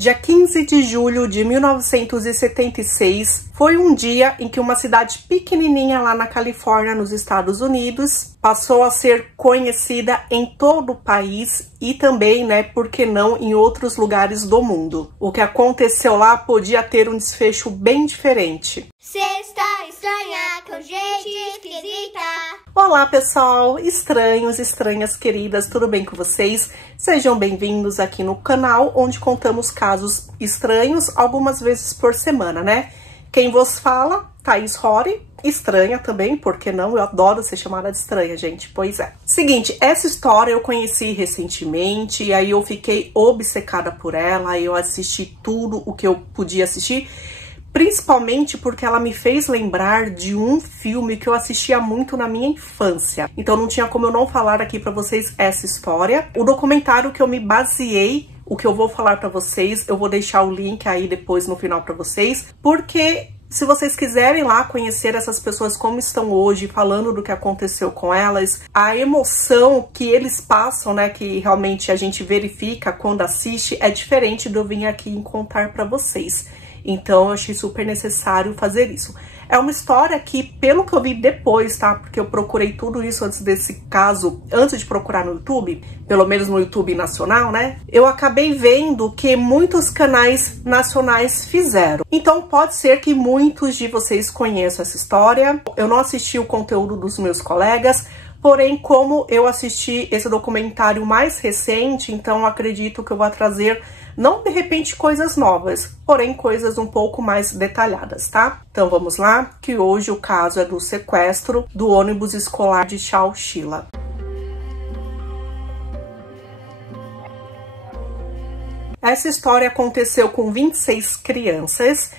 Dia 15 de julho de 1976 foi um dia em que uma cidade pequenininha lá na Califórnia, nos Estados Unidos, passou a ser conhecida em todo o país e também, né, por que não, em outros lugares do mundo. O que aconteceu lá podia ter um desfecho bem diferente. Sexta estranha com gente esquisita. Olá, pessoal, estranhos, estranhas queridas, tudo bem com vocês? Sejam bem-vindos aqui no canal, onde contamos casos estranhos algumas vezes por semana, né? Quem vos fala, Thaís Rory, estranha também, por que não? Eu adoro ser chamada de estranha, gente, pois é. Seguinte, essa história eu conheci recentemente, e aí eu fiquei obcecada por ela, aí eu assisti tudo o que eu podia assistir, principalmente porque ela me fez lembrar de um filme que eu assistia muito na minha infância. Então não tinha como eu não falar aqui pra vocês essa história. O documentário que eu me baseei, o que eu vou falar pra vocês, eu vou deixar o link aí depois no final pra vocês, porque se vocês quiserem lá conhecer essas pessoas como estão hoje, falando do que aconteceu com elas, a emoção que eles passam, né, que realmente a gente verifica quando assiste, é diferente de eu vir aqui e contar pra vocês. Então eu achei super necessário fazer isso. É uma história que, pelo que eu vi depois, tá? Porque eu procurei tudo isso antes desse caso, antes de procurar no YouTube, pelo menos no YouTube nacional, né? Eu acabei vendo que muitos canais nacionais fizeram. Então pode ser que muitos de vocês conheçam essa história. Eu não assisti o conteúdo dos meus colegas, porém, como eu assisti esse documentário mais recente, então acredito que eu vou trazer, não de repente coisas novas, porém coisas um pouco mais detalhadas, tá? Então vamos lá, que hoje o caso é do sequestro do ônibus escolar de Chowchilla. Essa história aconteceu com 26 crianças,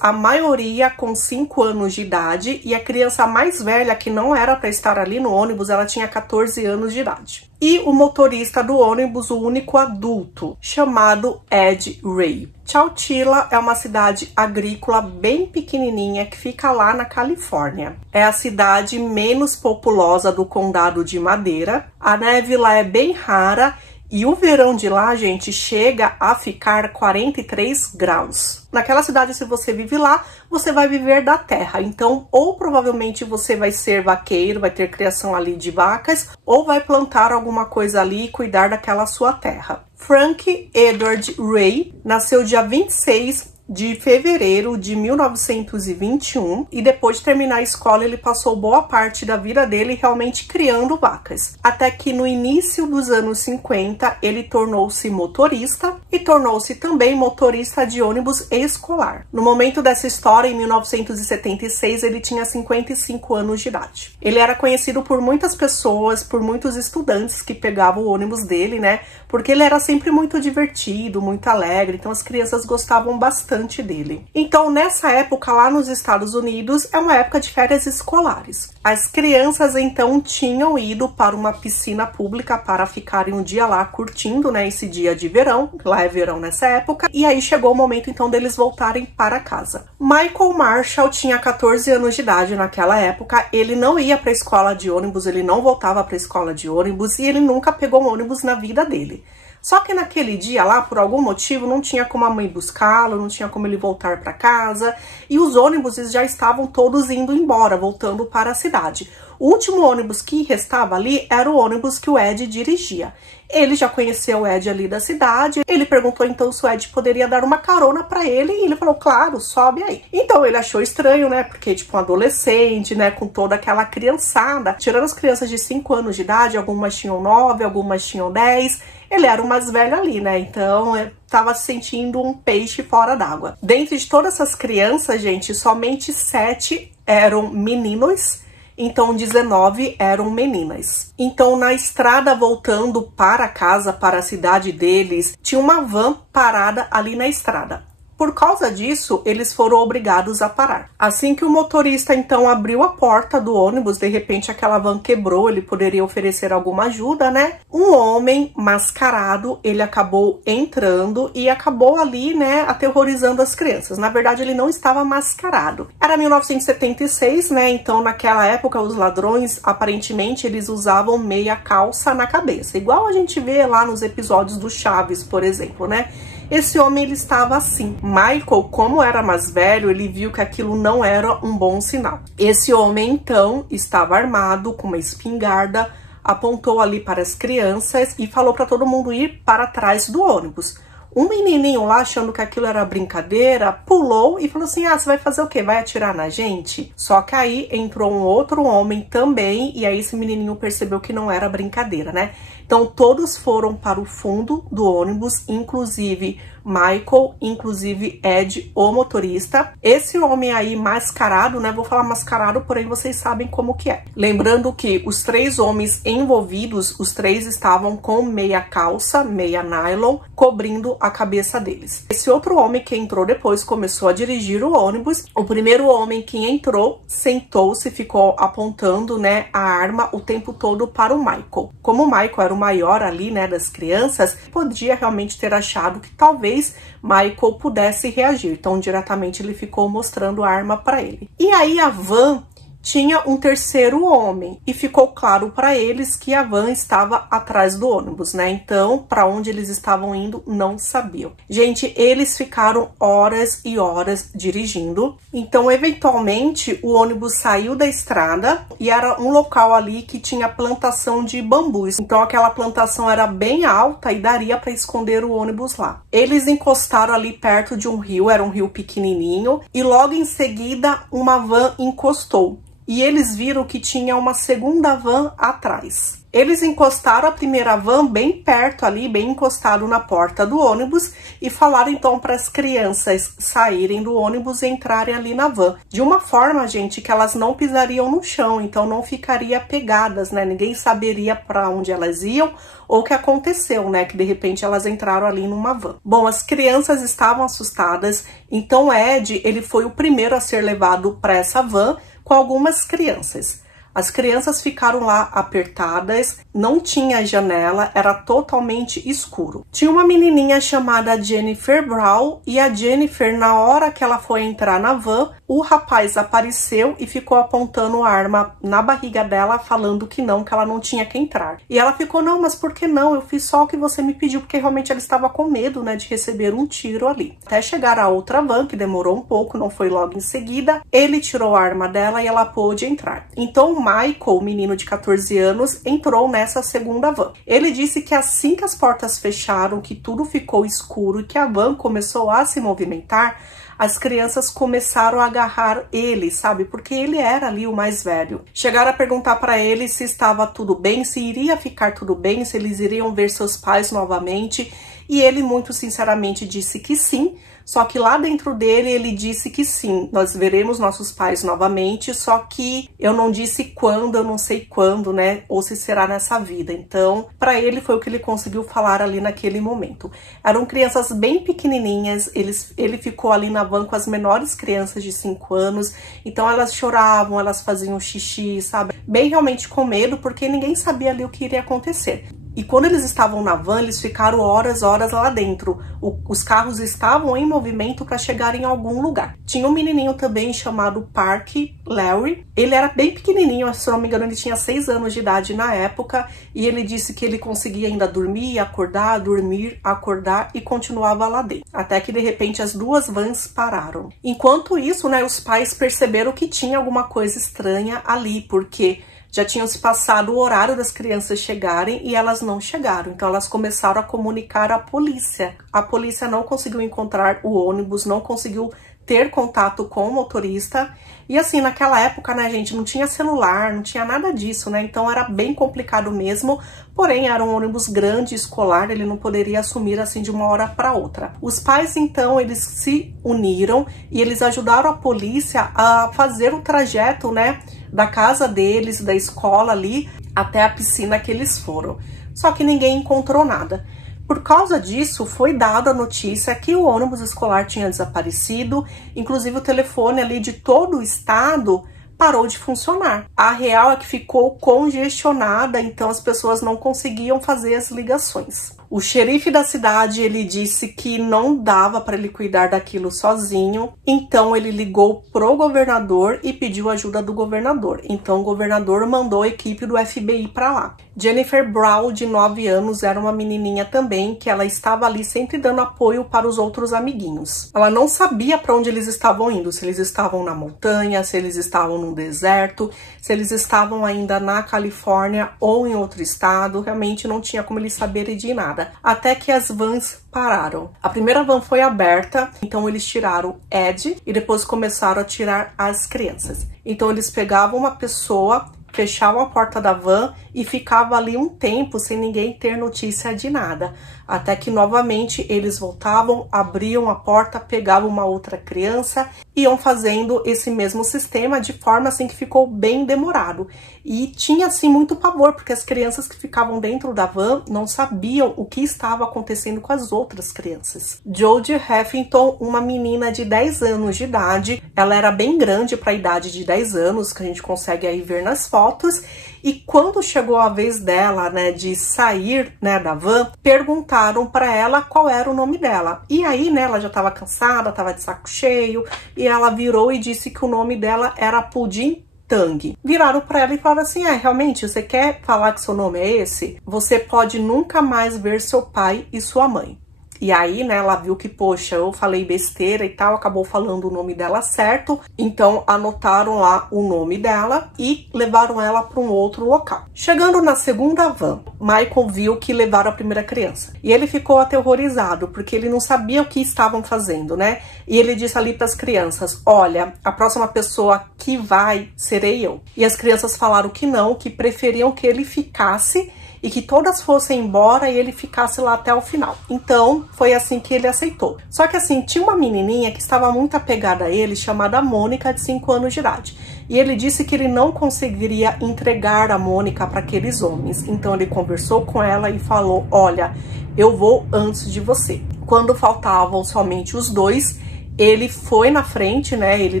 a maioria com 5 anos de idade, e a criança mais velha, que não era para estar ali no ônibus, ela tinha 14 anos de idade. E o motorista do ônibus, o único adulto, chamado Ed Ray. Chowchilla é uma cidade agrícola bem pequenininha que fica lá na Califórnia. É a cidade menos populosa do condado de Madera. A neve lá é bem rara e o verão de lá, gente, chega a ficar 43 graus. Naquela cidade, se você vive lá, você vai viver da terra. Então, ou provavelmente você vai ser vaqueiro, vai ter criação ali de vacas, ou vai plantar alguma coisa ali e cuidar daquela sua terra. Frank Edward Ray nasceu dia 26 de fevereiro de 1921, e depois de terminar a escola ele passou boa parte da vida dele realmente criando vacas, até que no início dos anos 50 ele tornou-se motorista e tornou-se também motorista de ônibus escolar. No momento dessa história, em 1976, ele tinha 55 anos de idade. Ele era conhecido por muitas pessoas, por muitos estudantes que pegavam o ônibus dele, né, porque ele era sempre muito divertido, muito alegre, então as crianças gostavam bastante dele. Então, nessa época, lá nos Estados Unidos, é uma época de férias escolares. As crianças, então, tinham ido para uma piscina pública para ficarem um dia lá curtindo, né, esse dia de verão, lá é verão nessa época, e aí chegou o momento, então, deles voltarem para casa. Michael Marshall tinha 14 anos de idade naquela época, ele não ia para a escola de ônibus, ele não voltava para a escola de ônibus, e ele nunca pegou um ônibus na vida dele. Só que naquele dia lá, por algum motivo, não tinha como a mãe buscá-lo, não tinha como ele voltar para casa, e os ônibus já estavam todos indo embora, voltando para a cidade. O último ônibus que restava ali era o ônibus que o Ed dirigia. Ele já conheceu o Ed ali da cidade, ele perguntou então se o Ed poderia dar uma carona para ele, e ele falou, claro, sobe aí. Então ele achou estranho, né, porque tipo um adolescente, né, com toda aquela criançada, tirando as crianças de 5 anos de idade, algumas tinham 9, algumas tinham 10, ele era o mais velho ali, né, então tava se sentindo um peixe fora d'água. Dentre de todas essas crianças, gente, somente 7 eram meninos, então 19 eram meninas. Então na estrada voltando para casa, para a cidade deles, tinha uma van parada ali na estrada. Por causa disso, eles foram obrigados a parar. Assim que o motorista, então, abriu a porta do ônibus, de repente aquela van quebrou, ele poderia oferecer alguma ajuda, né? Um homem mascarado, ele acabou entrando e acabou ali, né, aterrorizando as crianças. Na verdade, ele não estava mascarado. Era 1976, né? Então, naquela época, os ladrões, aparentemente, eles usavam meia calça na cabeça. Igual a gente vê lá nos episódios do Chaves, por exemplo, né? esse homem ele estava assim. Michael, como era mais velho, ele viu que aquilo não era um bom sinal. Esse homem então estava armado com uma espingarda, apontou ali para as crianças e falou para todo mundo ir para trás do ônibus. Um menininho lá, achando que aquilo era brincadeira, pulou e falou assim, ah, você vai fazer o quê? Vai atirar na gente? Só que aí entrou um outro homem também, e aí esse menininho percebeu que não era brincadeira, né? Então todos foram para o fundo do ônibus, inclusive Michael, inclusive Ed, o motorista. Esse homem aí mascarado, né? Vou falar mascarado, porém vocês sabem como que é. Lembrando que os 3 homens envolvidos, os 3 estavam com meia calça, meia nylon, cobrindo a cabeça deles. Esse outro homem que entrou depois começou a dirigir o ônibus. O primeiro homem que entrou sentou-se, ficou apontando, né, a arma o tempo todo para o Michael. Como o Michael era o maior ali, né, das crianças, podia realmente ter achado que talvez Michael pudesse reagir. Então, diretamente ele ficou mostrando a arma para ele. E aí a van tinha um terceiro homem e ficou claro para eles que a van estava atrás do ônibus, né? Então, para onde eles estavam indo, não sabiam. Gente, eles ficaram horas e horas dirigindo. Então, eventualmente, o ônibus saiu da estrada e era um local ali que tinha plantação de bambus. Então, aquela plantação era bem alta e daria para esconder o ônibus lá. Eles encostaram ali perto de um rio, era um rio pequenininho, e logo em seguida uma van encostou. E eles viram que tinha uma segunda van atrás. Eles encostaram a primeira van bem perto ali, bem encostado na porta do ônibus, e falaram então para as crianças saírem do ônibus e entrarem ali na van. De uma forma, gente, que elas não pisariam no chão, então não ficariam pegadas, né? Ninguém saberia para onde elas iam ou o que aconteceu, né? Que de repente elas entraram ali numa van. Bom, as crianças estavam assustadas, então Ed, ele foi o primeiro a ser levado para essa van, com algumas crianças. As crianças ficaram lá apertadas, não tinha janela, era totalmente escuro. Tinha uma menininha chamada Jennifer Brown e a Jennifer, na hora que ela foi entrar na van, o rapaz apareceu e ficou apontando a arma na barriga dela, falando que ela não tinha que entrar. E ela ficou, não, mas por que não? Eu fiz só o que você me pediu, porque realmente ela estava com medo, né, de receber um tiro ali. Até chegar a outra van, que demorou um pouco, não foi logo em seguida, ele tirou a arma dela e ela pôde entrar. Então, Michael, o menino de 14 anos, entrou nessa segunda van. Ele disse que assim que as portas fecharam, que tudo ficou escuro e que a van começou a se movimentar, as crianças começaram a agarrar ele, sabe? Porque ele era ali o mais velho. Chegaram a perguntar para ele se estava tudo bem, se iria ficar tudo bem, se eles iriam ver seus pais novamente. E ele, muito sinceramente, disse que sim. Só que lá dentro dele, ele disse que sim, nós veremos nossos pais novamente, só que eu não disse quando, eu não sei quando, né, ou se será nessa vida. Então, para ele foi o que ele conseguiu falar ali naquele momento. Eram crianças bem pequenininhas, ele ficou ali na van com as menores crianças de 5 anos, então elas choravam, elas faziam xixi, sabe? Bem realmente com medo, porque ninguém sabia ali o que iria acontecer. E quando eles estavam na van, eles ficaram horas lá dentro. Os carros estavam em movimento para chegar em algum lugar. Tinha um menininho também chamado Park Larry. Ele era bem pequenininho, se não me engano, ele tinha 6 anos de idade na época. E ele disse que ele conseguia ainda dormir, acordar, dormir, acordar e continuava lá dentro. Até que, de repente, as duas vans pararam. Enquanto isso, né, os pais perceberam que tinha alguma coisa estranha ali, porque já tinham se passado o horário das crianças chegarem e elas não chegaram. Então elas começaram a comunicar à polícia. A polícia não conseguiu encontrar o ônibus, não conseguiu ter contato com o motorista. E assim, naquela época, né, gente, não tinha celular, não tinha nada disso, né? Então era bem complicado mesmo. Porém, era um ônibus grande, escolar, ele não poderia assumir assim de uma hora para outra. Os pais, então, eles se uniram e eles ajudaram a polícia a fazer o trajeto, né, da casa deles, da escola ali, até a piscina que eles foram. Só que ninguém encontrou nada. Por causa disso, foi dada a notícia que o ônibus escolar tinha desaparecido, inclusive o telefone ali de todo o estado parou de funcionar. A real é que ficou congestionada, então as pessoas não conseguiam fazer as ligações. O xerife da cidade, ele disse que não dava para ele cuidar daquilo sozinho, então ele ligou pro governador e pediu ajuda do governador. Então o governador mandou a equipe do FBI para lá. Jennifer Brown, de 9 anos, era uma menininha também, que ela estava ali sempre dando apoio para os outros amiguinhos. Ela não sabia para onde eles estavam indo, se eles estavam na montanha, se eles estavam no deserto, se eles estavam ainda na Califórnia ou em outro estado, realmente não tinha como eles saberem de nada. Até que as vans pararam. A primeira van foi aberta, então eles tiraram Ed e depois começaram a tirar as crianças. Então eles pegavam uma pessoa, fechavam a porta da van e ficava ali um tempo sem ninguém ter notícia de nada. Até que novamente eles voltavam, abriam a porta, pegavam uma outra criança e iam fazendo esse mesmo sistema de forma assim que ficou bem demorado. E tinha assim muito pavor, porque as crianças que ficavam dentro da van não sabiam o que estava acontecendo com as outras crianças. Jodie Heffington, uma menina de 10 anos de idade, ela era bem grande para a idade de 10 anos, que a gente consegue aí ver nas fotos. E quando chegou a vez dela, né, de sair, né, da van, perguntaram para ela qual era o nome dela. E aí, né, ela já estava cansada, estava de saco cheio, e ela virou e disse que o nome dela era Pudim Tang. Viraram para ela e falaram assim: realmente, você quer falar que seu nome é esse? Você pode nunca mais ver seu pai e sua mãe. E aí, né, ela viu que, poxa, eu falei besteira e tal, acabou falando o nome dela certo. Então, anotaram lá o nome dela e levaram ela para um outro local. Chegando na segunda van, Michael viu que levaram a primeira criança. E ele ficou aterrorizado, porque ele não sabia o que estavam fazendo, né? E ele disse ali para as crianças: olha, a próxima pessoa que vai serei eu. E as crianças falaram que não, que preferiam que ele ficasse e que todas fossem embora e ele ficasse lá até o final. Então, foi assim que ele aceitou. Só que assim, tinha uma menininha que estava muito apegada a ele, chamada Mônica, de 5 anos de idade. E ele disse que ele não conseguiria entregar a Mônica para aqueles homens. Então, ele conversou com ela e falou: olha, eu vou antes de você. Quando faltavam somente os dois, ele foi na frente, né? Ele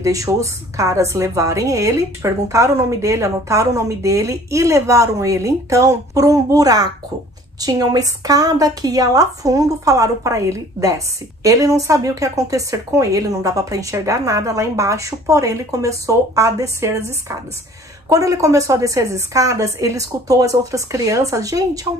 deixou os caras levarem ele, perguntaram o nome dele, anotaram o nome dele e levaram ele, então, por um buraco. Tinha uma escada que ia lá fundo, falaram para ele: desce. Ele não sabia o que ia acontecer com ele, não dava para enxergar nada lá embaixo, porém ele começou a descer as escadas. Quando ele começou a descer as escadas, ele escutou as outras crianças: gente, é o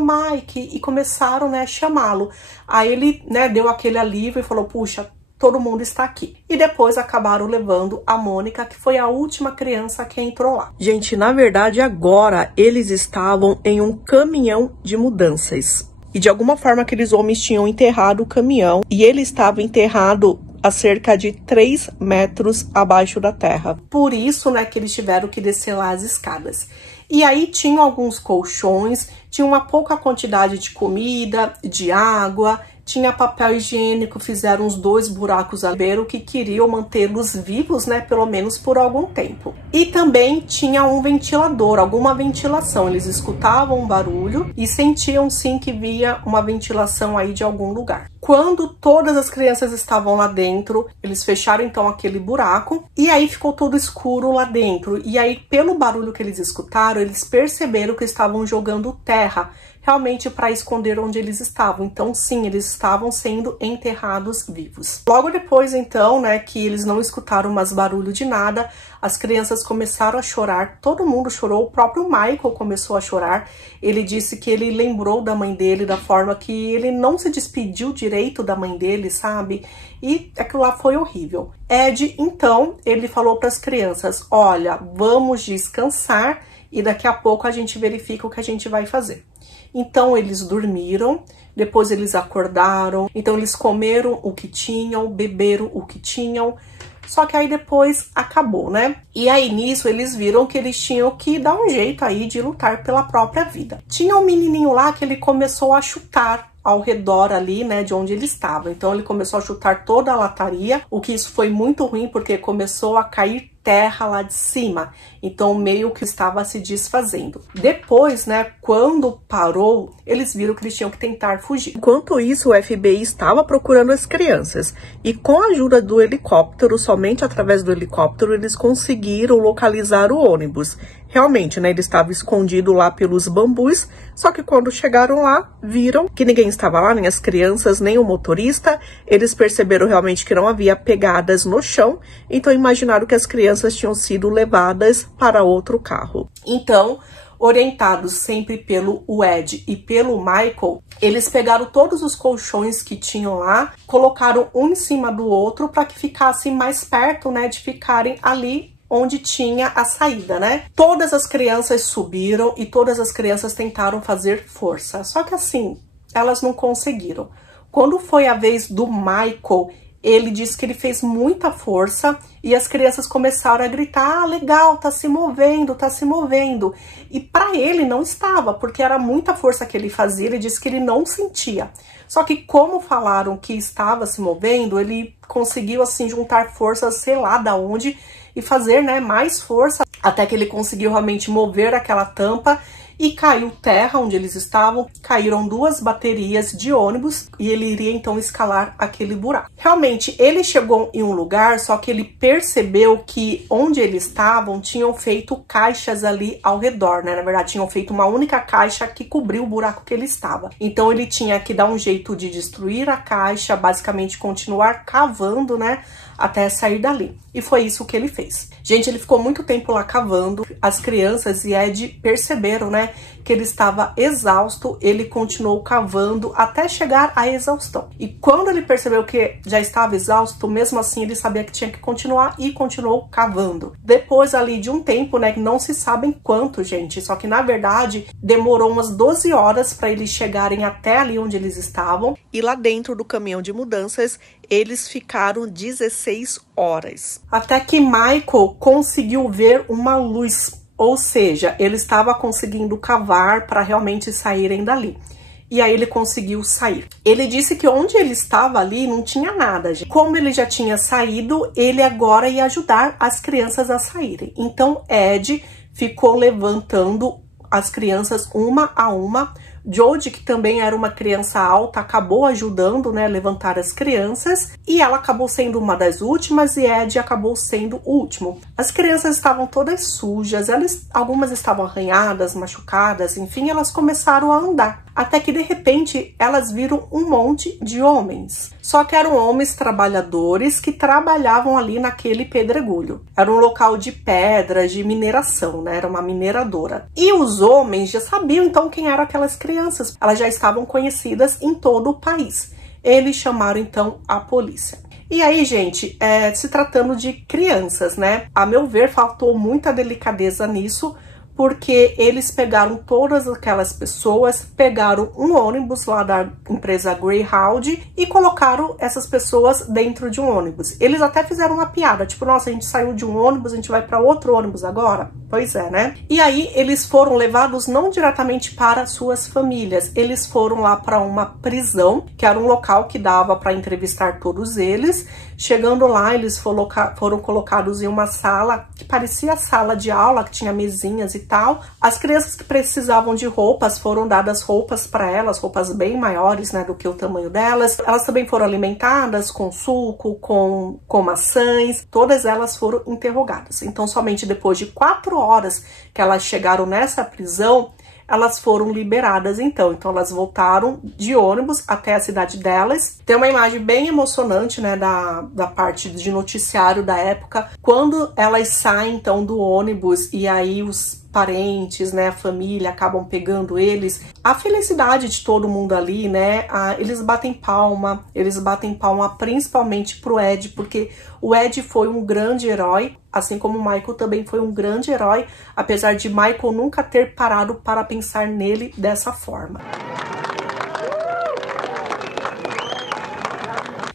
Mike, e começaram, né, a chamá-lo. Aí ele, né, deu aquele alívio e falou: puxa, todo mundo está aqui. E depois acabaram levando a Mônica, que foi a última criança que entrou lá. Gente, na verdade, agora eles estavam em um caminhão de mudanças. E de alguma forma aqueles homens tinham enterrado o caminhão e ele estava enterrado a cerca de 3 metros abaixo da terra. Por isso, né, que eles tiveram que descer lá as escadas. E aí tinham alguns colchões, tinha uma pouca quantidade de comida, de água, tinha papel higiênico, fizeram uns 2 buracos ali, que queriam mantê-los vivos, né, pelo menos por algum tempo. E também tinha um ventilador, alguma ventilação, eles escutavam um barulho e sentiam sim que via uma ventilação aí de algum lugar. Quando todas as crianças estavam lá dentro, eles fecharam então aquele buraco e aí ficou tudo escuro lá dentro. E aí, pelo barulho que eles escutaram, eles perceberam que estavam jogando terra, realmente para esconder onde eles estavam. Então, sim, eles estavam sendo enterrados vivos. Logo depois, então, né, que eles não escutaram mais barulho de nada, as crianças começaram a chorar, todo mundo chorou, o próprio Michael começou a chorar. Ele disse que ele lembrou da mãe dele, da forma que ele não se despediu direito da mãe dele, sabe? E aquilo lá foi horrível. Ed, então, ele falou para as crianças: olha, vamos descansar e daqui a pouco a gente verifica o que a gente vai fazer. Então, eles dormiram, depois eles acordaram, então eles comeram o que tinham, beberam o que tinham, só que aí depois acabou, né? E aí nisso eles viram que eles tinham que dar um jeito aí de lutar pela própria vida. Tinha um menininho lá que ele começou a chutar ao redor ali, né, de onde ele estava. Então ele começou a chutar toda a lataria, o que isso foi muito ruim porque começou a cair terra lá de cima, então meio que estava se desfazendo. Depois, né, quando parou, eles viram que eles tinham que tentar fugir. Enquanto isso, o FBI estava procurando as crianças e com a ajuda do helicóptero, somente através do helicóptero, eles conseguiram localizar o ônibus. Realmente, né, ele estava escondido lá pelos bambus, só que quando chegaram lá, viram que ninguém estava lá, nem as crianças, nem o motorista. Eles perceberam realmente que não havia pegadas no chão, então imaginaram que as crianças tinham sido levadas para outro carro. Então, orientados sempre pelo Ed e pelo Michael, eles pegaram todos os colchões que tinham lá, colocaram um em cima do outro para que ficassem mais perto, né, de ficarem ali onde tinha a saída, né? Todas as crianças subiram e todas as crianças tentaram fazer força, só que assim, elas não conseguiram. Quando foi a vez do Michael, ele disse que ele fez muita força e as crianças começaram a gritar: ah, legal, tá se movendo, tá se movendo. E para ele não estava, porque era muita força que ele fazia, ele disse que ele não sentia. Só que como falaram que estava se movendo, ele conseguiu assim juntar forças, sei lá da onde, e fazer, né, mais força, até que ele conseguiu realmente mover aquela tampa e caiu terra onde eles estavam, caíram 2 baterias de ônibus e ele iria então escalar aquele buraco. Realmente, ele chegou em um lugar, só que ele percebeu que onde eles estavam tinham feito caixas ali ao redor, né? Na verdade, tinham feito uma única caixa que cobriu o buraco que ele estava. Então, ele tinha que dar um jeito de destruir a caixa, basicamente continuar cavando, né, até sair dali. E foi isso que ele fez. Gente, ele ficou muito tempo lá cavando. As crianças e Ed perceberam, né, que ele estava exausto. Ele continuou cavando até chegar à exaustão. E quando ele percebeu que já estava exausto, mesmo assim ele sabia que tinha que continuar e continuou cavando. Depois ali de um tempo, né, não se sabem quanto, gente, só que na verdade demorou umas 12 horas para eles chegarem até ali onde eles estavam. E lá dentro do caminhão de mudanças, eles ficaram 16 horas. Até que Michael conseguiu ver uma luz, ou seja, ele estava conseguindo cavar para realmente saírem dali. E aí ele conseguiu sair. Ele disse que onde ele estava ali não tinha nada, gente. Como ele já tinha saído, ele agora ia ajudar as crianças a saírem. Então Ed ficou levantando as crianças uma a uma. Jodie, que também era uma criança alta, acabou ajudando, né, levantar as crianças, e ela acabou sendo uma das últimas e Ed acabou sendo o último. As crianças estavam todas sujas, algumas estavam arranhadas, machucadas, enfim, elas começaram a andar. Até que de repente elas viram um monte de homens. Só que eram homens trabalhadores que trabalhavam ali naquele pedregulho. Era um local de pedras, de mineração, né? Era uma mineradora. E os homens já sabiam então quem eram aquelas crianças. Elas já estavam conhecidas em todo o país. Eles chamaram então a polícia. E aí, gente, se tratando de crianças, né? A meu ver, faltou muita delicadeza nisso, porque eles pegaram todas aquelas pessoas, pegaram um ônibus lá da empresa Greyhound e colocaram essas pessoas dentro de um ônibus. Eles até fizeram uma piada, tipo, nossa, a gente saiu de um ônibus, a gente vai para outro ônibus agora? Pois é, né? E aí eles foram levados não diretamente para suas famílias, eles foram lá para uma prisão, que era um local que dava para entrevistar todos eles. Chegando lá, eles foram colocados em uma sala que parecia sala de aula, que tinha mesinhas e tal. As crianças que precisavam de roupas foram dadas roupas para elas, roupas bem maiores, né, do que o tamanho delas. Elas também foram alimentadas com suco, com maçãs. Todas elas foram interrogadas. Então, somente depois de 4 horas que elas chegaram nessa prisão, elas foram liberadas então. Então elas voltaram de ônibus até a cidade delas. Tem uma imagem bem emocionante, né, da parte de noticiário da época, quando elas saem então do ônibus e aí os parentes, né, a família acabam pegando eles. A felicidade de todo mundo ali, né, eles batem palma principalmente pro Ed, porque o Ed foi um grande herói, assim como o Michael também foi um grande herói, apesar de Michael nunca ter parado para pensar nele dessa forma.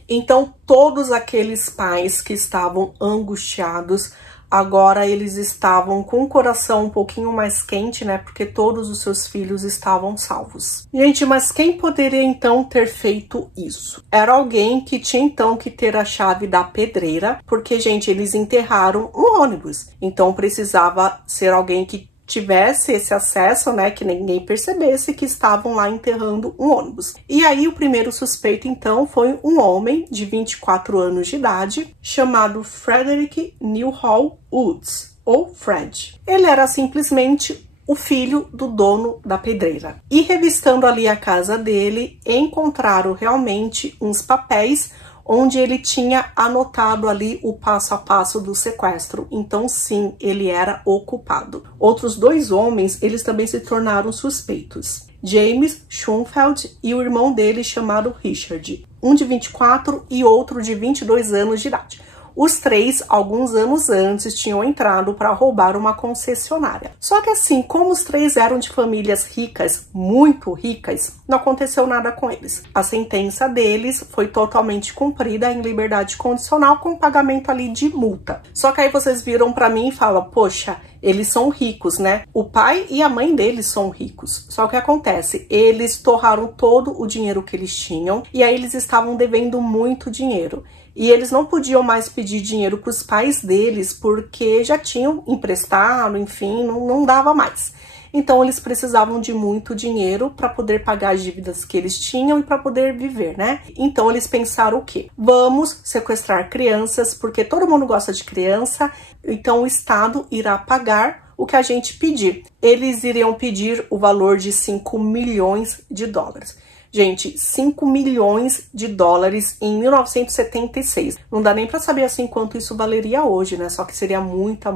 Então, todos aqueles pais que estavam angustiados, agora eles estavam com o coração um pouquinho mais quente, né? Porque todos os seus filhos estavam salvos. Gente, mas quem poderia então ter feito isso? Era alguém que tinha então que ter a chave da pedreira, porque, gente, eles enterraram um ônibus. Então precisava ser alguém que tivesse esse acesso, né, que ninguém percebesse que estavam lá enterrando um ônibus. E aí o primeiro suspeito então foi um homem de 24 anos de idade chamado Frederick Newhall Woods, ou Fred. Ele era simplesmente o filho do dono da pedreira. E revistando ali a casa dele, encontraram realmente uns papéis onde ele tinha anotado ali o passo a passo do sequestro. Então, sim, ele era o culpado. Outros 2 homens, eles também se tornaram suspeitos. James Schoenfeld e o irmão dele chamado Richard, um de 24 e outro de 22 anos de idade. Os 3, alguns anos antes, tinham entrado para roubar uma concessionária. Só que assim, como os 3 eram de famílias ricas, muito ricas, não aconteceu nada com eles. A sentença deles foi totalmente cumprida em liberdade condicional com pagamento ali de multa. Só que aí vocês viram para mim e falam, poxa, eles são ricos, né? O pai e a mãe deles são ricos. Só que acontece, eles torraram todo o dinheiro que eles tinham e aí eles estavam devendo muito dinheiro. E eles não podiam mais pedir dinheiro para os pais deles porque já tinham emprestado, enfim, não dava mais. Então, eles precisavam de muito dinheiro para poder pagar as dívidas que eles tinham e para poder viver, né? Então, eles pensaram o quê? Vamos sequestrar crianças, porque todo mundo gosta de criança, então o Estado irá pagar o que a gente pedir. Eles iriam pedir o valor de 5 milhões de dólares. Gente, 5 milhões de dólares em 1976. Não dá nem para saber assim quanto isso valeria hoje, né? Só que seria muita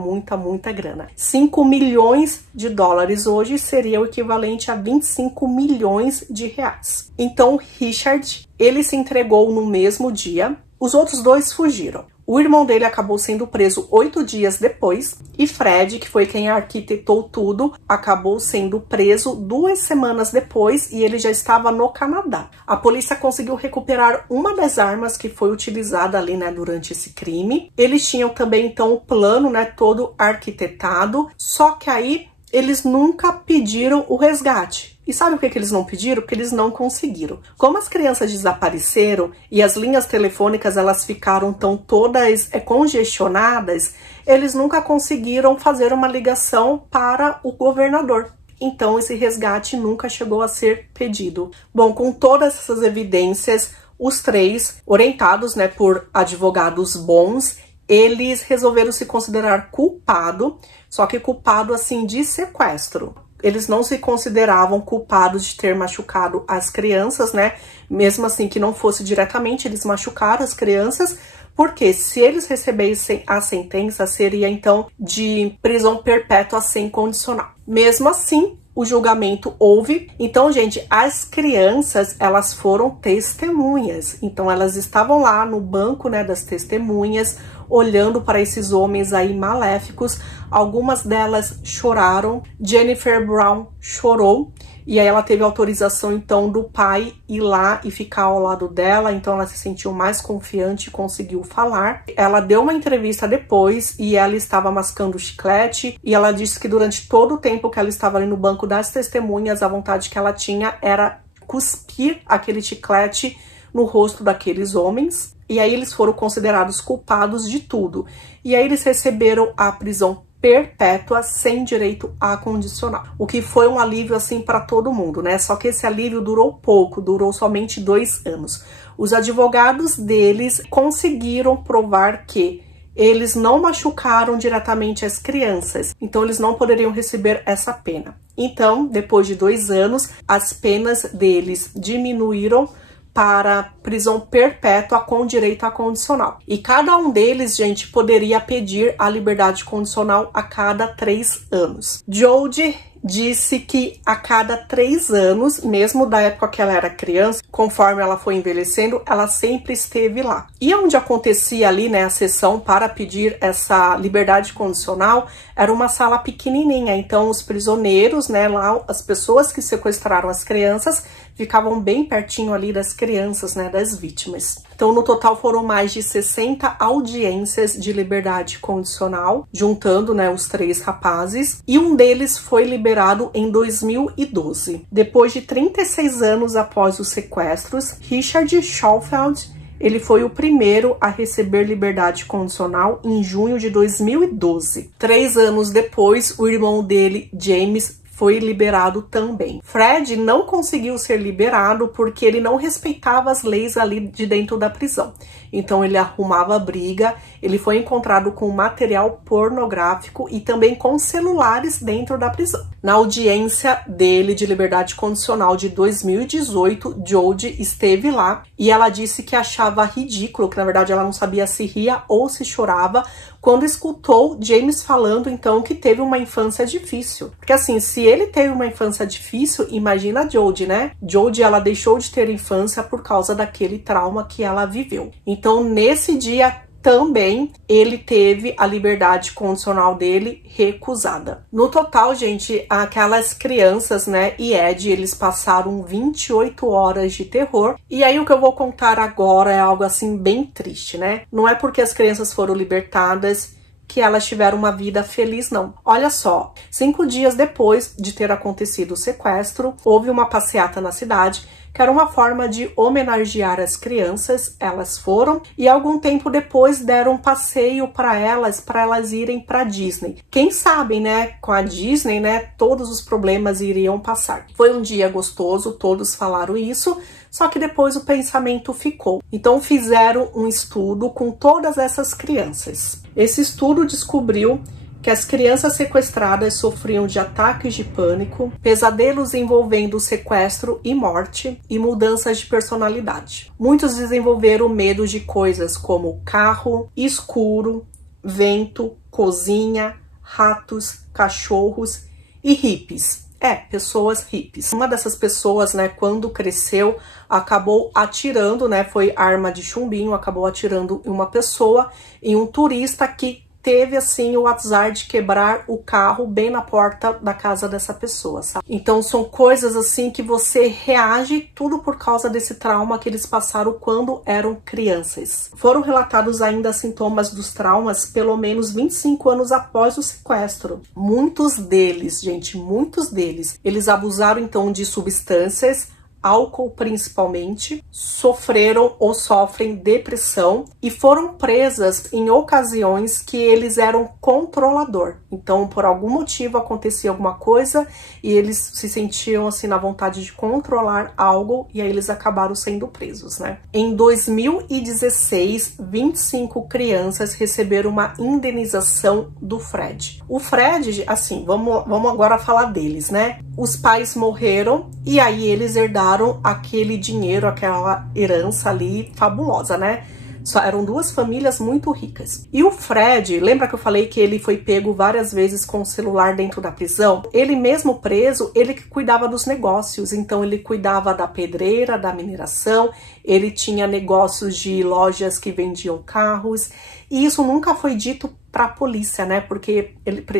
grana. 5 milhões de dólares hoje seria o equivalente a 25 milhões de reais. Então, Richard, ele se entregou no mesmo dia. Os outros 2 fugiram. O irmão dele acabou sendo preso 8 dias depois e Fred, que foi quem arquitetou tudo, acabou sendo preso 2 semanas depois e ele já estava no Canadá. A polícia conseguiu recuperar uma das armas que foi utilizada ali, né, durante esse crime. Eles tinham também, então, o plano, né, todo arquitetado, só que aí eles nunca pediram o resgate. E sabe por que eles não pediram? Porque eles não conseguiram. Como as crianças desapareceram e as linhas telefônicas elas ficaram tão todas congestionadas, eles nunca conseguiram fazer uma ligação para o governador. Então esse resgate nunca chegou a ser pedido. Bom, com todas essas evidências, os 3, orientados, né, por advogados bons, eles resolveram se considerar culpado, só que culpado assim de sequestro. Eles não se consideravam culpados de ter machucado as crianças, né? Mesmo assim que não fosse diretamente, eles machucaram as crianças, porque se eles recebessem a sentença, seria então de prisão perpétua sem condicional. Mesmo assim, o julgamento houve. Então, gente, as crianças, elas foram testemunhas. Então, elas estavam lá no banco, né, das testemunhas, olhando para esses homens aí maléficos. Algumas delas choraram. Jennifer Brown chorou. E aí ela teve autorização, então, do pai ir lá e ficar ao lado dela. Então, ela se sentiu mais confiante e conseguiu falar. Ela deu uma entrevista depois e ela estava mascando chiclete. E ela disse que durante todo o tempo que ela estava ali no banco das testemunhas, a vontade que ela tinha era cuspir aquele chiclete no rosto daqueles homens. E aí eles foram considerados culpados de tudo. E aí eles receberam a prisão perpétua sem direito a condicional. O que foi um alívio assim para todo mundo, né? Só que esse alívio durou pouco, durou somente 2 anos. Os advogados deles conseguiram provar que eles não machucaram diretamente as crianças, então eles não poderiam receber essa pena. Então, depois de 2 anos, as penas deles diminuíram para prisão perpétua com direito a condicional. E cada um deles, gente, poderia pedir a liberdade condicional a cada 3 anos. Jodie disse que a cada 3 anos, mesmo da época que ela era criança, conforme ela foi envelhecendo, ela sempre esteve lá. E onde acontecia ali, né, a sessão para pedir essa liberdade condicional, era uma sala pequenininha. Então, os prisioneiros, né, lá, as pessoas que sequestraram as crianças, ficavam bem pertinho ali das crianças, né, das vítimas. Então, no total, foram mais de 60 audiências de liberdade condicional, juntando, né, os 3 rapazes, e um deles foi liberado em 2012. Depois de 36 anos após os sequestros, Richard Schoenfeld, ele foi o primeiro a receber liberdade condicional em junho de 2012. 3 anos depois, o irmão dele, James, foi liberado também. Fred não conseguiu ser liberado porque ele não respeitava as leis ali de dentro da prisão. Então ele arrumava briga, ele foi encontrado com material pornográfico e também com celulares dentro da prisão. Na audiência dele de liberdade condicional de 2018, Jodie esteve lá e ela disse que achava ridículo, que na verdade ela não sabia se ria ou se chorava, quando escutou James falando então que teve uma infância difícil. Porque assim, se ele teve uma infância difícil, imagina a Jodie, né? Jodie, ela deixou de ter infância por causa daquele trauma que ela viveu. Então, nesse dia também ele teve a liberdade condicional dele recusada. No total, gente, aquelas crianças, né, e Ed, eles passaram 28 horas de terror. E aí o que eu vou contar agora é algo assim bem triste, né? Não é porque as crianças foram libertadas que elas tiveram uma vida feliz, não. Olha só, 5 dias depois de ter acontecido o sequestro, houve uma passeata na cidade, que era uma forma de homenagear as crianças. Elas foram e algum tempo depois deram um passeio para elas irem para Disney. Quem sabe, né, com a Disney, né, todos os problemas iriam passar. Foi um dia gostoso, todos falaram isso, só que depois o pensamento ficou. Então fizeram um estudo com todas essas crianças. Esse estudo descobriu que as crianças sequestradas sofriam de ataques de pânico, pesadelos envolvendo sequestro e morte e mudanças de personalidade. Muitos desenvolveram medo de coisas como carro, escuro, vento, cozinha, ratos, cachorros e hippies. Pessoas hippies. Uma dessas pessoas, né, quando cresceu, acabou atirando, né, foi arma de chumbinho, acabou atirando em uma pessoa, em um turista que teve, assim, o azar de quebrar o carro bem na porta da casa dessa pessoa, sabe? Então, são coisas, assim, que você reage tudo por causa desse trauma que eles passaram quando eram crianças. Foram relatados ainda sintomas dos traumas pelo menos 25 anos após o sequestro. Muitos deles, gente, muitos deles, eles abusaram, então, de substâncias, álcool principalmente, sofreram ou sofrem depressão e foram presas em ocasiões que eles eram controlador. Então, por algum motivo acontecia alguma coisa e eles se sentiam assim na vontade de controlar algo e aí eles acabaram sendo presos, né? Em 2016, 25 crianças receberam uma indenização do Fred. O Fred, assim, vamos agora falar deles, né? Os pais morreram e aí eles herdaram aquele dinheiro, aquela herança ali fabulosa, né? Só eram duas famílias muito ricas. E o Fred, lembra que eu falei que ele foi pego várias vezes com o celular dentro da prisão? Ele mesmo preso, ele que cuidava dos negócios. Então ele cuidava da pedreira, da mineração, ele tinha negócios de lojas que vendiam carros. E isso nunca foi dito para a polícia, né? Porque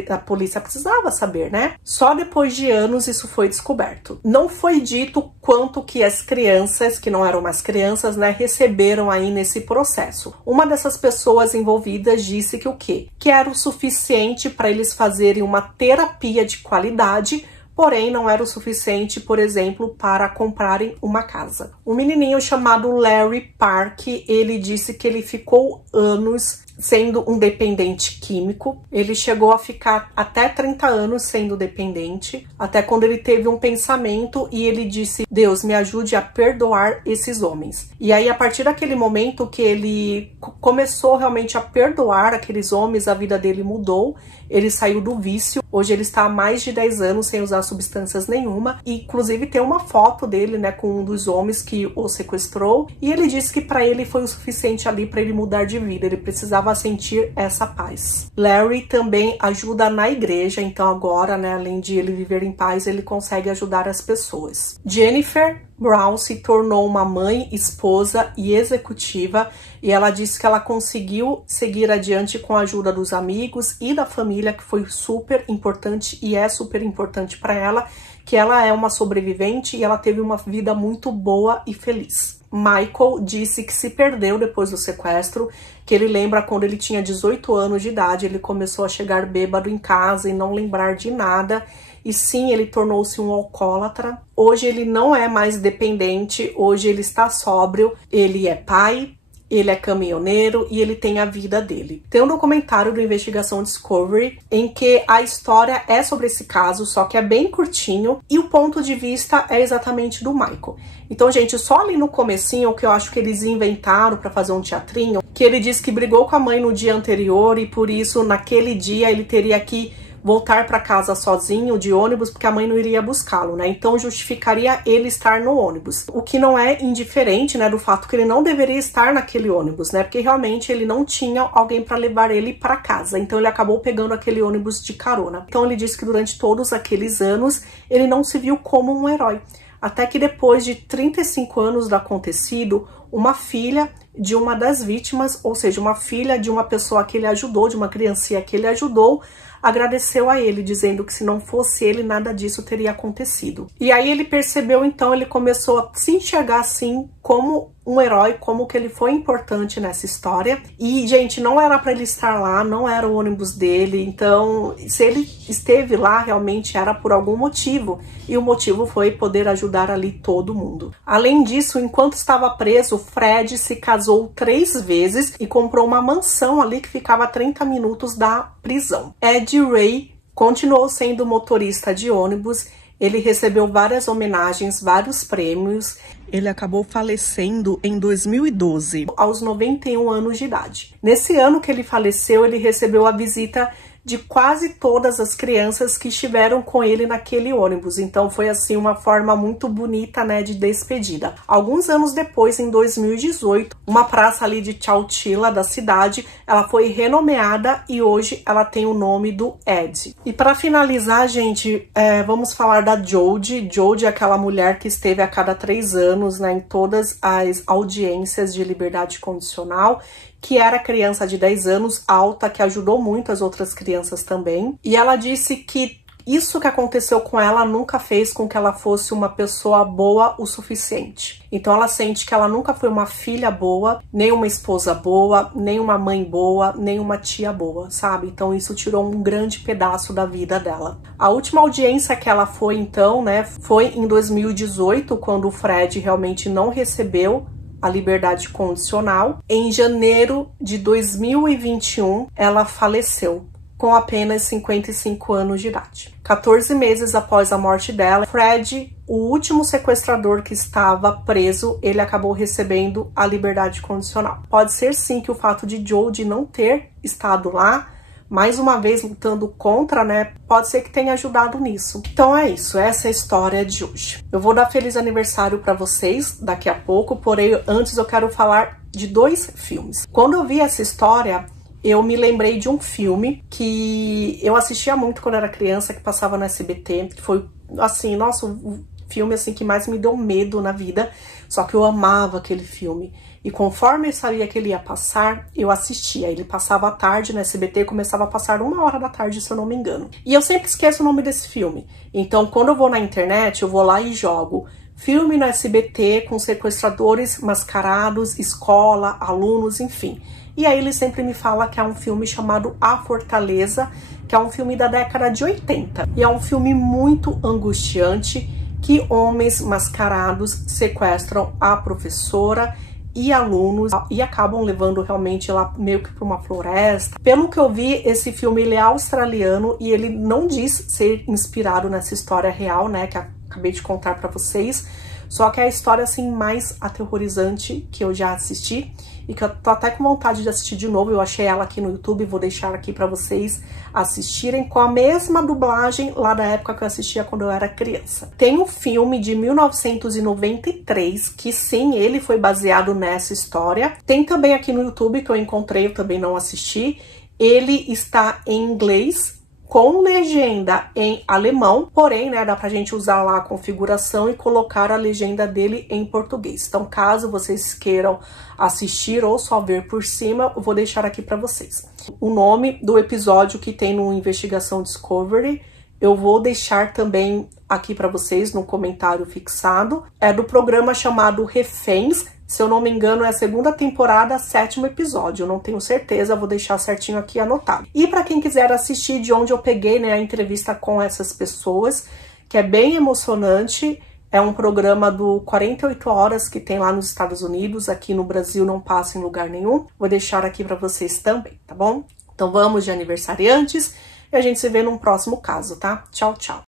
a polícia precisava saber, né? Só depois de anos isso foi descoberto. Não foi dito quanto que as crianças, que não eram mais crianças, né, receberam aí nesse processo. Uma dessas pessoas envolvidas disse que o quê? Que era o suficiente para eles fazerem uma terapia de qualidade, porém não era o suficiente, por exemplo, para comprarem uma casa. Um menininho chamado Larry Park, ele disse que ele ficou anos sendo um dependente químico. Ele chegou a ficar até 30 anos sendo dependente, até quando ele teve um pensamento e ele disse: Deus, me ajude a perdoar esses homens. E aí, a partir daquele momento que ele começou realmente a perdoar aqueles homens, a vida dele mudou, ele saiu do vício. Hoje ele está há mais de 10 anos sem usar substâncias nenhuma, e inclusive tem uma foto dele, né, com um dos homens que o sequestrou, e ele disse que para ele foi o suficiente ali para ele mudar de vida, ele precisava sentir essa paz. Larry também ajuda na igreja, então agora, né, além de ele viver em paz, ele consegue ajudar as pessoas. Jennifer Brown se tornou uma mãe, esposa e executiva, e ela disse que ela conseguiu seguir adiante com a ajuda dos amigos e da família, que foi super importante e é super importante para ela, que ela é uma sobrevivente e ela teve uma vida muito boa e feliz. Michael disse que se perdeu depois do sequestro, que ele lembra quando ele tinha 18 anos de idade, ele começou a chegar bêbado em casa e não lembrar de nada, e sim, ele tornou-se um alcoólatra. Hoje ele não é mais dependente, hoje ele está sóbrio, ele é pai, ele é caminhoneiro e ele tem a vida dele. Tem um documentário do Investigação Discovery em que a história é sobre esse caso, só que é bem curtinho e o ponto de vista é exatamente do Michael. Então, gente, só ali no comecinho que eu acho que eles inventaram pra fazer um teatrinho, que ele diz que brigou com a mãe no dia anterior e por isso naquele dia ele teria que voltar para casa sozinho de ônibus porque a mãe não iria buscá-lo, né? Então justificaria ele estar no ônibus. O que não é indiferente, né, do fato que ele não deveria estar naquele ônibus, né? Porque realmente ele não tinha alguém para levar ele para casa. Então ele acabou pegando aquele ônibus de carona. Então ele disse que durante todos aqueles anos ele não se viu como um herói. Até que depois de 35 anos do acontecido, uma filha de uma das vítimas, ou seja, uma filha de uma pessoa que ele ajudou, de uma criancinha que ele ajudou, agradeceu a ele, dizendo que se não fosse ele, nada disso teria acontecido. E aí ele percebeu, então, ele começou a se enxergar assim como um herói, como que ele foi importante nessa história. E, gente, não era para ele estar lá, não era o ônibus dele, então, se ele esteve lá, realmente era por algum motivo. E o motivo foi poder ajudar ali todo mundo. Além disso, enquanto estava preso, Fred se casou 3 vezes e comprou uma mansão ali que ficava a 30 minutos da prisão. Ed Ray continuou sendo motorista de ônibus, ele recebeu várias homenagens, vários prêmios. Ele acabou falecendo em 2012, aos 91 anos de idade. Nesse ano que ele faleceu, ele recebeu a visita de quase todas as crianças que estiveram com ele naquele ônibus. Então foi assim uma forma muito bonita, né, de despedida. Alguns anos depois, em 2018, uma praça ali de Chowchilla, da cidade, ela foi renomeada e hoje ela tem o nome do Ed. E para finalizar, gente, vamos falar da Jodie. Jodie é aquela mulher que esteve a cada 3 anos, né, em todas as audiências de liberdade condicional, que era criança de 10 anos, alta, que ajudou muito as outras crianças também. E ela disse que isso que aconteceu com ela nunca fez com que ela fosse uma pessoa boa o suficiente. Então ela sente que ela nunca foi uma filha boa, nem uma esposa boa, nem uma mãe boa, nem uma tia boa, sabe? Então isso tirou um grande pedaço da vida dela. A última audiência que ela foi, então, né, foi em 2018, quando o Fred realmente não recebeu a liberdade condicional. Em janeiro de 2021, ela faleceu com apenas 55 anos de idade. 14 meses após a morte dela, Fred, o último sequestrador que estava preso, ele acabou recebendo a liberdade condicional. Pode ser sim que o fato de Jodie não ter estado lá, mais uma vez lutando contra, né, pode ser que tenha ajudado nisso. Então é isso, essa é a história de hoje. Eu vou dar feliz aniversário para vocês daqui a pouco, porém antes eu quero falar de 2 filmes. Quando eu vi essa história, eu me lembrei de um filme que eu assistia muito quando era criança, que passava no SBT, que foi, assim, nossa, o filme assim que mais me deu medo na vida, só que eu amava aquele filme. E conforme eu sabia que ele ia passar, eu assistia. Ele passava à tarde no SBT, começava a passar 1h da tarde, se eu não me engano. E eu sempre esqueço o nome desse filme. Então, quando eu vou na internet, eu vou lá e jogo filme no SBT com sequestradores mascarados, escola, alunos, enfim. E aí ele sempre me fala que é um filme chamado A Fortaleza, que é um filme da década de 80. E é um filme muito angustiante, que homens mascarados sequestram a professora e alunos e acabam levando realmente lá meio que para uma floresta. Pelo que eu vi, esse filme ele é australiano e ele não diz ser inspirado nessa história real, né, que eu acabei de contar para vocês. Só que é a história assim mais aterrorizante que eu já assisti e que eu tô até com vontade de assistir de novo. Eu achei ela aqui no YouTube, vou deixar aqui pra vocês assistirem com a mesma dublagem lá da época que eu assistia quando eu era criança. Tem um filme de 1993, que sim, ele foi baseado nessa história. Tem também aqui no YouTube que eu encontrei, eu também não assisti. Ele está em inglês, com legenda em alemão, porém, né, dá pra gente usar lá a configuração e colocar a legenda dele em português. Então, caso vocês queiram assistir ou só ver por cima, eu vou deixar aqui pra vocês. O nome do episódio que tem no Investigação Discovery, eu vou deixar também aqui pra vocês no comentário fixado. É do programa chamado Reféns. Se eu não me engano, é a 2ª temporada, 7º episódio. Eu não tenho certeza, vou deixar certinho aqui anotado. E para quem quiser assistir de onde eu peguei, né, a entrevista com essas pessoas, que é bem emocionante, É um programa do 48 horas que tem lá nos Estados Unidos, aqui no Brasil não passa em lugar nenhum. Vou deixar aqui para vocês também, tá bom? Então vamos de aniversariantes e a gente se vê num próximo caso, tá? Tchau, tchau!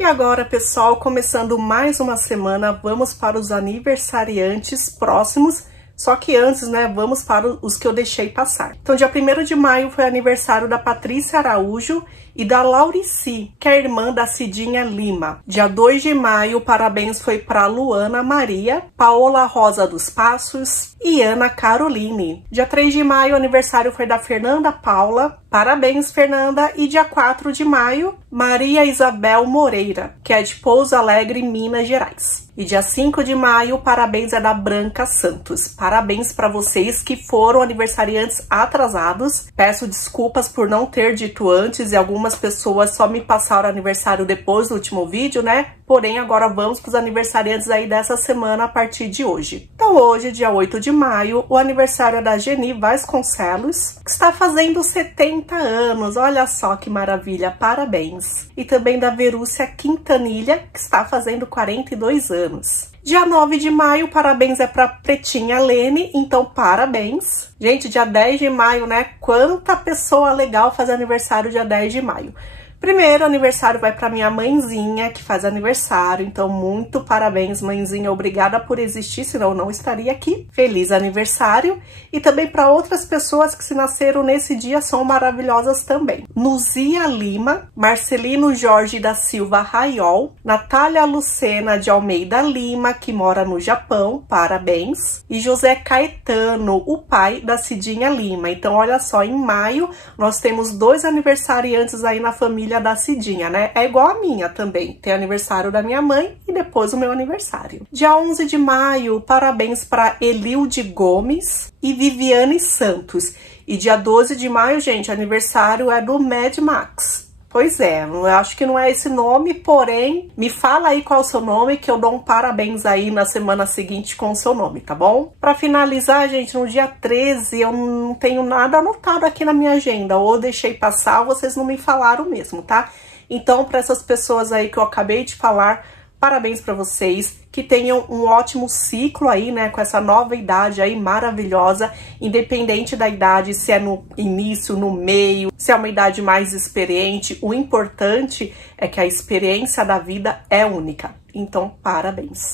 E agora, pessoal, começando mais uma semana, vamos para os aniversariantes próximos. Só que antes, né, vamos para os que eu deixei passar. Então, dia 1º de maio foi aniversário da Patrícia Araújo e da Laurici, que é irmã da Cidinha Lima. Dia 2 de maio, parabéns foi para Luana Maria, Paola Rosa dos Passos e Ana Caroline. Dia 3 de maio, aniversário foi da Fernanda Paula. Parabéns, Fernanda. E dia 4 de maio, Maria Isabel Moreira, que é de Pouso Alegre, Minas Gerais. E dia 5 de maio, parabéns é da Branca Santos. Parabéns para vocês que foram aniversariantes atrasados. Peço desculpas por não ter dito antes e algumas pessoas só me passaram aniversário depois do último vídeo, né? Porém, agora vamos para os aniversariantes aí dessa semana a partir de hoje. Então hoje, dia 8 de maio, o aniversário é da Geni Vasconcelos, que está fazendo 70 anos. Olha só que maravilha, parabéns. E também da Verúcia Quintanilha, que está fazendo 42 anos. Dia 9 de maio, parabéns é para Pretinha Lene, então parabéns. Gente, dia 10 de maio, né? Quanta pessoa legal faz aniversário dia 10 de maio. Primeiro aniversário vai para minha mãezinha, que faz aniversário, então muito parabéns, mãezinha, obrigada por existir, senão eu não estaria aqui. Feliz aniversário! E também para outras pessoas que se nasceram nesse dia, são maravilhosas também. Nuzia Lima, Marcelino Jorge da Silva Raiol, Natália Lucena de Almeida Lima, que mora no Japão, parabéns. E José Caetano, o pai da Cidinha Lima. Então, olha só, em maio nós temos 2 aniversariantes aí na família da Cidinha, né? É igual a minha também. Tem aniversário da minha mãe e depois o meu aniversário. Dia 11 de maio, parabéns para Elilde Gomes e Viviane Santos. E dia 12 de maio, gente, aniversário é do Mad Max. Pois é, eu acho que não é esse nome, porém, me fala aí qual é o seu nome que eu dou um parabéns aí na semana seguinte com o seu nome, tá bom? Pra finalizar, gente, no dia 13 eu não tenho nada anotado aqui na minha agenda, ou eu deixei passar ou vocês não me falaram mesmo, tá? Então, para essas pessoas aí que eu acabei de falar, parabéns para vocês, que tenham um ótimo ciclo aí, né, com essa nova idade aí maravilhosa, independente da idade, se é no início, no meio, se é uma idade mais experiente, o importante é que a experiência da vida é única. Então, parabéns!